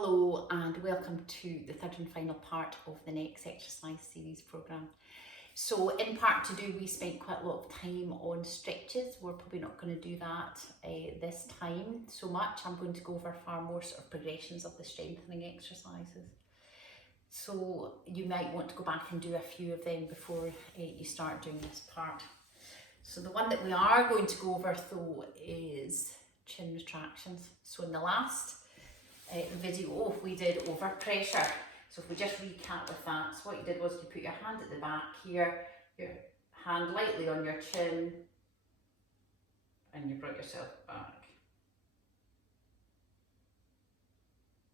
Hello and welcome to the third and final part of the next exercise series programme. So in part 2 we spent quite a lot of time on stretches. We're probably not going to do that this time so much. I'm going to go over far more sort of progressions of the strengthening exercises. So you might want to go back and do a few of them before you start doing this part. So the one that we are going to go over though is chin retractions. So in the last video we did over pressure. So if we just recap with that, so what you did was you put your hand at the back here, your hand lightly on your chin, and you brought yourself back.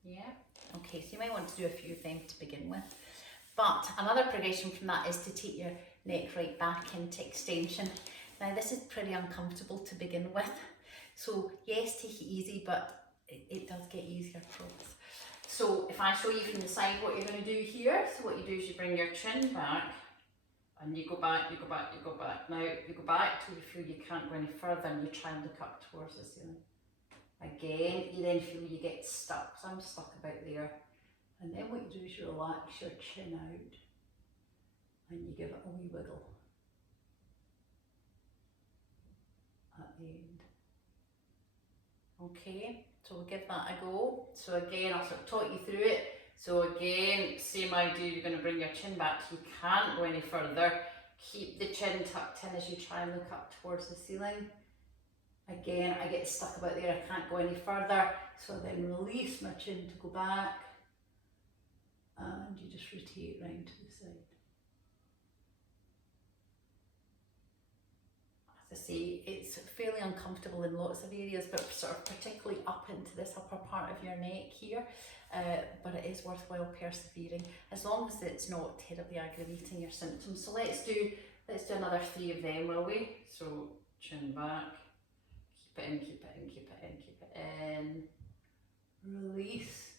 Yeah, okay, so you might want to do a few of them to begin with. But another progression from that is to take your neck right back into extension. Now this is pretty uncomfortable to begin with. So yes, take it easy, but it does get easier, I promise. So if I show you from the side what you're going to do here, so what you do is you bring your chin back and you go back, you go back, you go back. Now you go back till you feel you can't go any further and you try and look up towards the ceiling. Again, you then feel you get stuck, so I'm stuck about there. And then what you do is you relax your chin out and you give it a wee wiggle at the end. Okay, so we'll give that a go. So again, I'll sort of talk you through it. So again, same idea, you're going to bring your chin back so you can't go any further. Keep the chin tucked in as you try and look up towards the ceiling. Again, I get stuck about there, I can't go any further. So then release my chin to go back. And you just rotate round to the side. As I say, it's fairly uncomfortable in lots of areas, but sort of particularly up into this upper part of your neck here. But it is worthwhile persevering, as long as it's not terribly aggravating your symptoms. So let's do another 3 of them, will we? So chin back, keep it in, keep it in, keep it in, keep it in. Release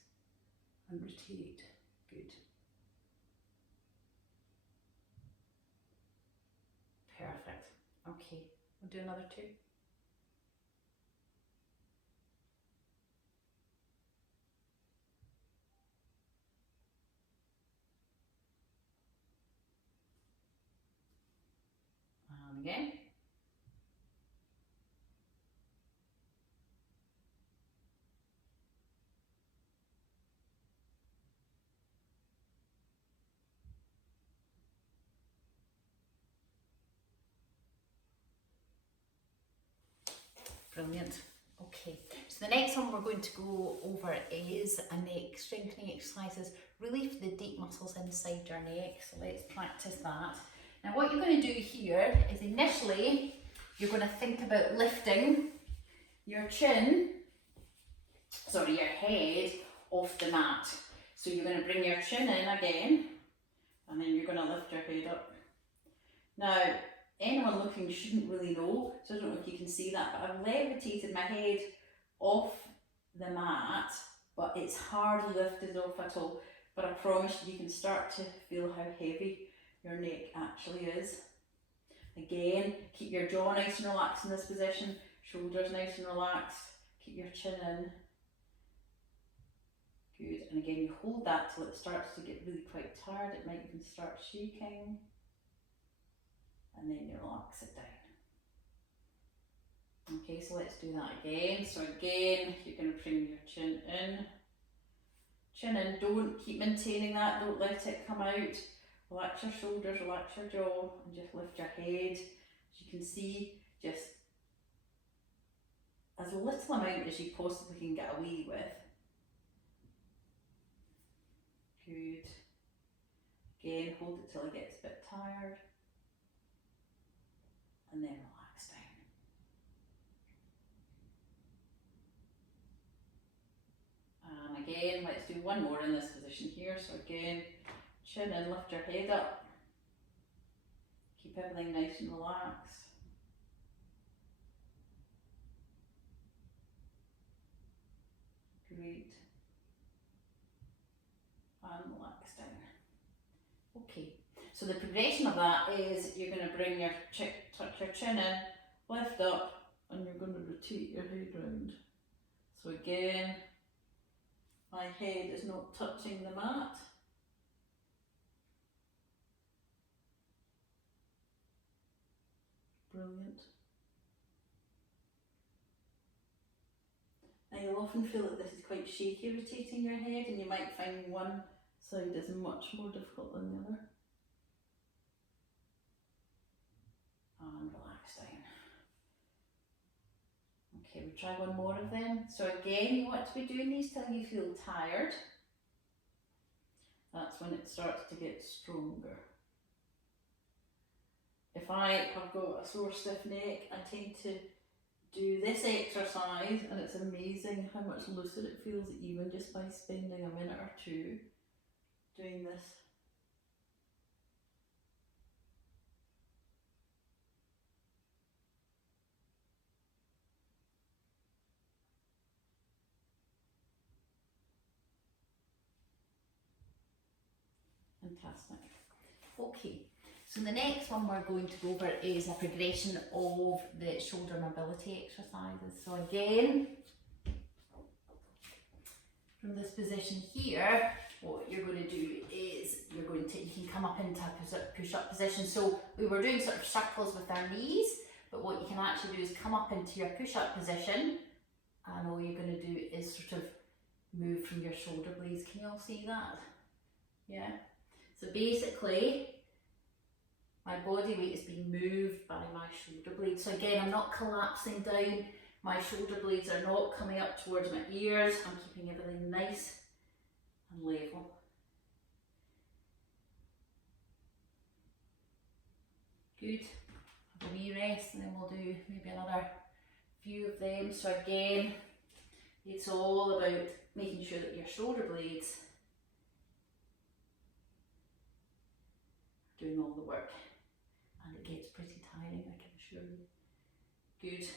and rotate. Good. Perfect. Okay, we'll do another 2. And again. Brilliant. Okay, so the next one we're going to go over is a neck strengthening exercises, really for the deep muscles inside your neck. So let's practice that. Now what you're going to do here is initially you're going to think about lifting your head off the mat. So you're going to bring your chin in again and then you're going to lift your head up. Now anyone looking shouldn't really know, so I don't know if you can see that, but I've levitated my head off the mat, but it's hardly lifted off at all. But I promise you can start to feel how heavy your neck actually is. Again, keep your jaw nice and relaxed in this position, shoulders nice and relaxed, keep your chin in. Good, and again you hold that till it starts to get really quite tired, it might even start shaking. And then you relax it down. Okay, so let's do that again. So again, you're going to bring your chin in, don't keep maintaining that, don't let it come out. Relax your shoulders, relax your jaw, and just lift your head. As you can see, just as little amount as you possibly can get away with. Good. Again, hold it till it gets a bit tired. And then relax down. And again, let's do one more in this position here. So again, chin in, lift your head up. Keep everything nice and relaxed. Great. And relax down. Okay. So the progression of that is you're going to bring tuck your chin in, lift up, and you're going to rotate your head round. So again, my head is not touching the mat. Brilliant. Now you'll often feel that this is quite shaky rotating your head, and you might find one side is much more difficult than the other. And relax down. Okay, we'll try one more of them. So again, you want to be doing these till you feel tired. That's when it starts to get stronger. If I have got a sore stiff neck, I tend to do this exercise, and it's amazing how much looser it feels even just by spending a minute or two doing this. Fantastic. Okay, so the next one we're going to go over is a progression of the shoulder mobility exercises. So again, from this position here, what you're going to do is you can come up into a push-up position. So we were doing sort of circles with our knees, but what you can actually do is come up into your push-up position, and all you're going to do is sort of move from your shoulder blades. Can you all see that? Yeah. So basically, my body weight is being moved by my shoulder blades. So again, I'm not collapsing down. My shoulder blades are not coming up towards my ears. I'm keeping everything nice and level. Good. Have a wee rest, and then we'll do maybe another few of them. So again, it's all about making sure that your shoulder blades are doing all the work. And it gets pretty tiring, I can assure you. Good.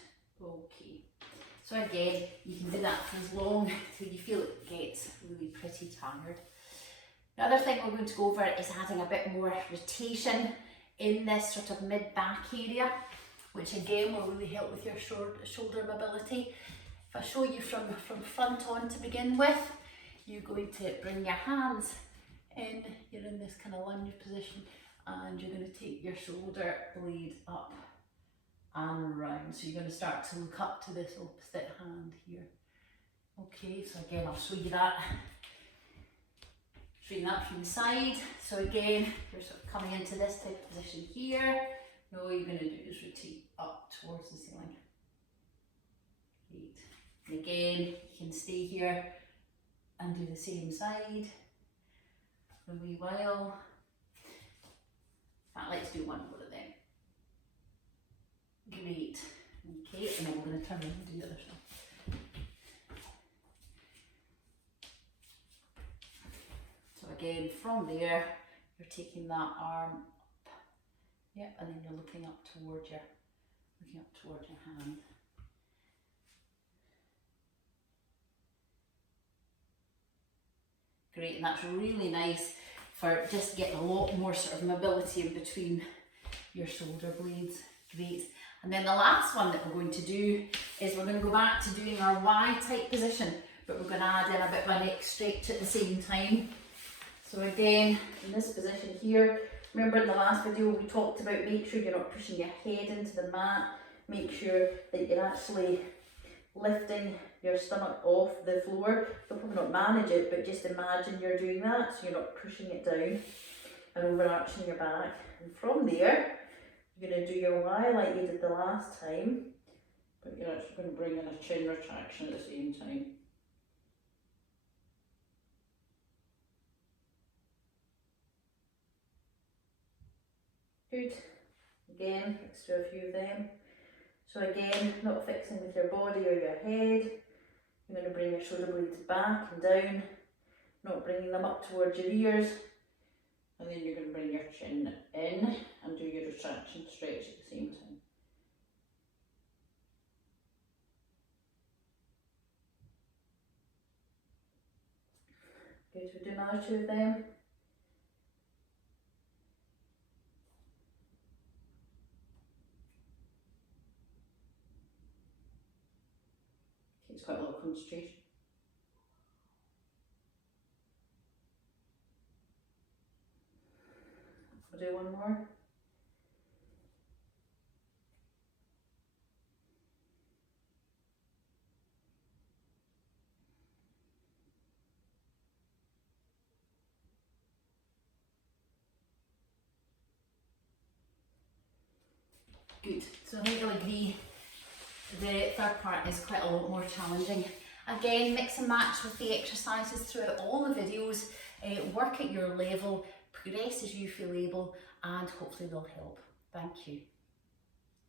Okay. So again, you can do that for as long till you feel it gets really pretty tired. The other thing we're going to go over is adding a bit more rotation in this sort of mid-back area, which again will really help with your shoulder mobility. If I show you from front on to begin with, you're going to bring your hands in, you're in this kind of lunge position, and you're going to take your shoulder blade up and round. So you're going to start to look up to this opposite hand here. Okay, so again, I'll show you that. Straighten up from the side. So again, you're sort of coming into this type of position here. Now all you're going to do is rotate up towards the ceiling. Great. And again, you can stay here and do the same side for a wee while. Let's do one more of them. Great. Okay, and then we're going to turn around and do the other side. So again, from there, you're taking that arm up. Yep, and then you're looking up towards your hand. Great, and that's really nice for just getting a lot more sort of mobility in between your shoulder blades. Great. And then the last one that we're going to do is we're going to go back to doing our Y-type position, but we're going to add in a bit of a neck stretch at the same time. So again, in this position here, remember in the last video we talked about make sure you're not pushing your head into the mat, make sure that you're actually lifting your stomach off the floor. You'll probably not manage it, but just imagine you're doing that, so you're not pushing it down and overarching your back. And from there, you're going to do your Y like you did the last time, but you're actually going to bring in a chin retraction at the same time. Good. Again, let's do a few of them. So again, not fixing with your body or your head. You're going to bring your shoulder blades back and down, not bringing them up towards your ears. And then you're going to bring your chin in and do your retraction stretch at the same time. Okay, so we do another two of them. Okay, it's quite a lot of concentration. We'll do one more. Good. So I think you'll agree the third part is quite a lot more challenging. Again, mix and match with the exercises throughout all the videos. Work at your level, progress as you feel able, and hopefully they'll help. Thank you.